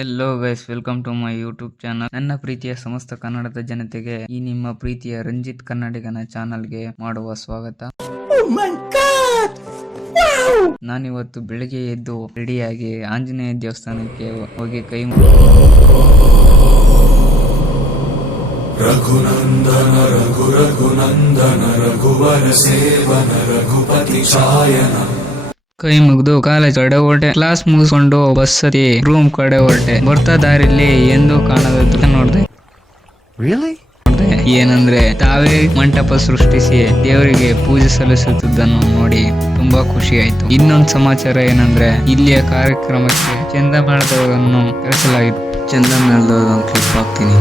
Hello guys welcome to my YouTube channel ನನ್ನ ಪ್ರೀತಿಯ ಸಮಸ್ತ ಕನ್ನಡದ ಜನತೆಗೆ ಈ ನಿಮ್ಮ ಪ್ರೀತಿಯ ರಂಜಿತ್ ಕನ್ನಡಿಗನ ಚಾನಲ್ಗೆ ಮಾಡುವ ಸ್ವಾಗತ. Oh ನಾನಿವತ್ತು ಬೆಳಿಗ್ಗೆ ಎದ್ದು ರೆಡಿಯಾಗಿ ಆಂಜನೇಯ ದೇವಸ್ಥಾನಕ್ಕೆ ಹೋಗಿ ಕೈ ರಘುನಂದನ ರಘು ರಘುನಂದನ ರಘುವರ ಸೇವನ ರಘುಪತಿ ಛಾಯನ ಕೈ ಮುಗಿದು ಕಾಲೇಜ್ ಕಡೆ ಹೊರಟೆ ಕ್ಲಾಸ್ ಮುಗಿಸ್ಕೊಂಡು ಬಸ್ ಹತ್ತಿ ರೂಮ್ ಕಡೆ ಹೊರಟೆ ಬರ್ತಾ ದಾರಿಲಿ ಎಂದು ಕಾಣದ? ನೋಡ್ದೆ. ಏನಂದ್ರೆ ತಾವೇ ಮಂಟಪ ಸೃಷ್ಟಿಸಿ ದೇವರಿಗೆ ಪೂಜೆ ಸಲ್ಲಿಸುತ್ತಿದ್ದನ್ನು ನೋಡಿ ತುಂಬಾ ಖುಷಿ ಆಯ್ತು. ಇನ್ನೊಂದು ಸಮಾಚಾರ ಏನಂದ್ರೆ ಇಲ್ಲಿಯ ಕಾರ್ಯಕ್ರಮಕ್ಕೆ ಚಂದ ಮಾಡದವರನ್ನು ಕರೆಸಲಾಗಿತ್ತು. ಚಂದ ಮೇಲೆ ಕ್ಲಿಪ್ ಹಾಕ್ತೀನಿ.